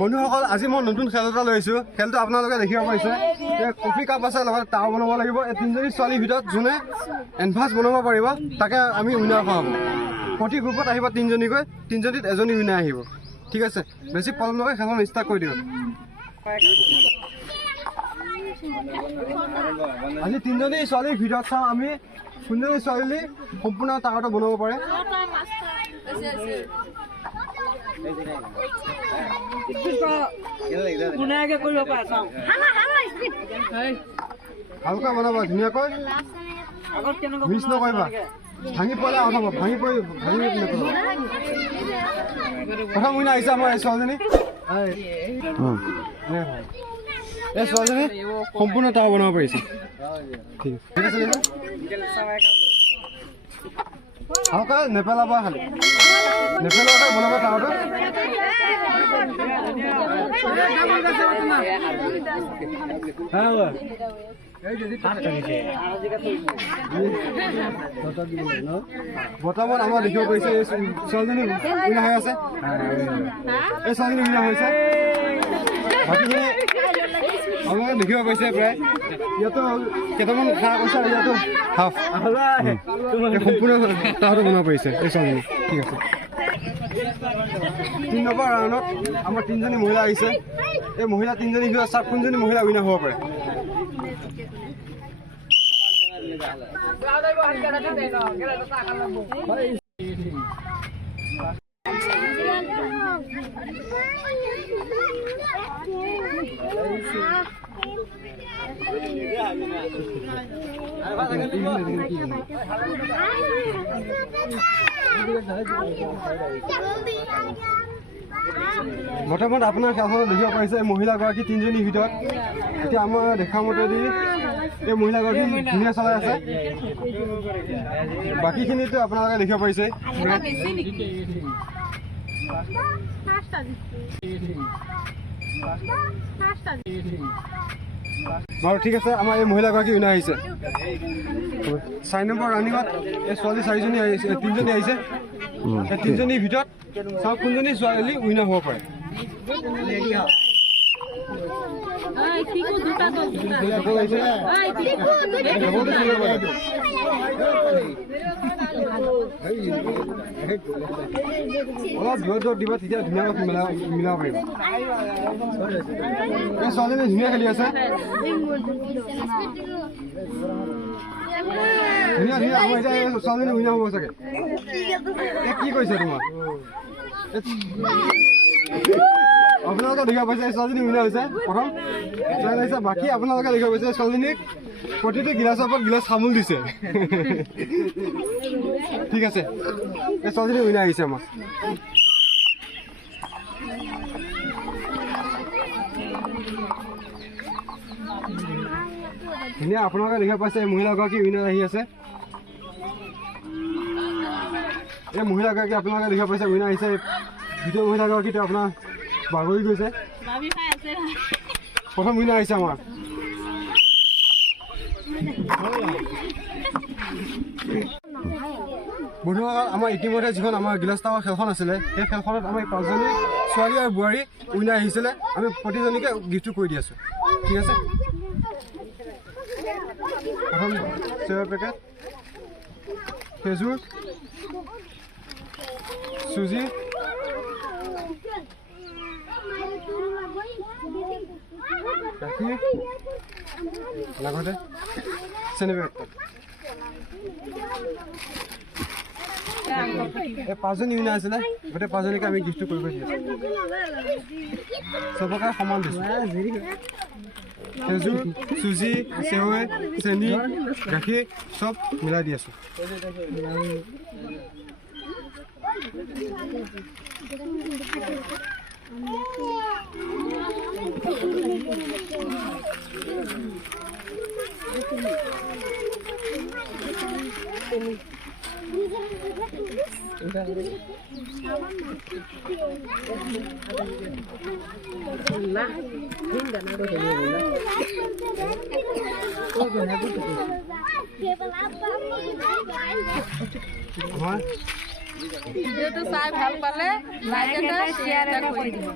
বন্ধুসকল আজি মই নতুন খেল এটা লৈছোঁ খেলটো আপোনালোকে দেখিব পাৰিছে কফি কাপ আছে লগত টাৱা বনাব লাগিব এই তিনিজনী ছোৱালীৰ ভিতৰত যোনে এডভান্স বনাব পাৰিব তাকে আমি উইনাৰ খুৱাম প্ৰতি গ্ৰুপত আহিব তিনিজনীকৈ তিনিজনীত এজনী উইনাৰ আহিব ঠিক আছে বেছি পলম নকৰি খেলখন ষ্টাৰ্ট কৰি দিওঁ আজি তিনিজনী ছোৱালীৰ ভিতৰত চাওঁ আমি কোনজনী ছোৱালী সম্পূৰ্ণ টাৱাটো বনাব পাৰে হালকা বনাবা ধুনীয়াকৈ মিছ নকৰিবা ভাঙি পৰিলে আউট হ'ব ভাঙি প্ৰথম উইনাৰ আহিছে আমাৰ এই ছোৱালীজনী এই ছোৱালীজনী সম্পূৰ্ণ টাৱা বনাব পাৰিছে ঠিক আছে হালকা নেপেলাবা খালি নেপেলাবা বনাবা টাৱাটো বৰ্তমান আমাৰ দেখিব পাৰিছে এই ছোৱালীজনী উইনাৰ হৈ আছে এই ছোৱালীজনী উইনাৰ হৈছে বাকীখিনি আপোনালোকে দেখিব পাৰিছে প্ৰায় ইয়াতো কেইটামান খাৰ কৈছে আৰু ইয়াতো হাফ সম্পূৰ্ণ টাৱাটো বনাব পাৰিছে এই ছোৱালীজনী ঠিক আছে 3 নম্বৰ ৰাউণ্ডত আমাৰ তিনিজনী মহিলা আহিছে এই মহিলা তিনিজনী ভিতৰত চাওক কোনজনী মহিলা উইনাৰ হ'ব পাৰে বৰ্তমান আপোনাৰ খেলখনত দেখিব পাৰিছে মহিলাগৰাকী তিনিজনীৰ ভিতৰত এতিয়া আমাৰ দেখা মতেদি এই মহিলাগৰাকী ধুনীয়া চলাই আছে বাকীখিনিতো আপোনালোকে দেখিব পাৰিছে বাৰু ঠিক আছে আমাৰ এই মহিলাগৰাকী উইনাৰ আহিছে 4 নম্বৰ ৰানিঙত এই ছোৱালী চাৰিজনী আহিছে তিনিজনী আহিছে এই তিনিজনীৰ ভিতৰত চাওক কোনজনী ছোৱালী উইনাৰ হ'ব পাৰে অলপ দূৰত দিবা তেতিয়া ধুনীয়াকৈ মিলাব পাৰিব এই ছোৱালীজনী ধুনীয়া খেলি আছে ধুনীয়া আমাৰ এতিয়া ছোৱালীজনী উইনাৰ হ'ব চাগে কি কৈছে তোমাৰ আপোনালোকে দেখিব পাইছে এই ছোৱালীজনী উইনাৰ হৈছে প্ৰথম ছোৱালী আহিছে বাকী আপোনালোকে দেখিব পাইছে ছোৱালীজনীক প্ৰতিটো গিলাচৰ ওপৰত গিলাচ চামোল দিছে ঠিক আছে এই ছোৱালীজনী উইনাৰ আহিছে আমাৰ ধুনীয়া আপোনালোকে দেখিব পাইছে এই মহিলাগৰাকী উইনাৰ আহি আছে এই মহিলাগৰাকী আপোনালোকে দেখিব পাইছে উইনাৰ আহিছে দ্বিতীয় মহিলাগৰাকীটো আপোনাৰ বাগৰি গৈছে প্ৰথম উইনাৰ আহিছে আমাৰ বন্ধুসকল আমাৰ ইতিমধ্যে যিখন আমাৰ গিলাচ টাৱাৰ খেলখন আছিলে সেই খেলখনত আমাৰ 5জনী ছোৱালী আৰু বোৱাৰী উইনাৰ আহিছিলে আমি প্ৰতিজনীকে গিফ্টটো কৰি দি আছোঁ ঠিক আছে প্ৰথম চেৱাৰ পেকেট খেজুৰ চুজি গাখীৰ লগতে চেনি পেকেট এই 5জনী উইনাৰ আছিলে গোটেই 5জনীকে আমি গিফ্টটো কৰিব দি আছোঁ চবকে সমান দিছোঁ খেজুৰ চুজি চেৱৈ চেনি গাখীৰ চব মিলাই দি আছোঁ ভিডিওটো চাই ভাল পালে লাইক এটা শেয়াৰ এটা কৰি দিব।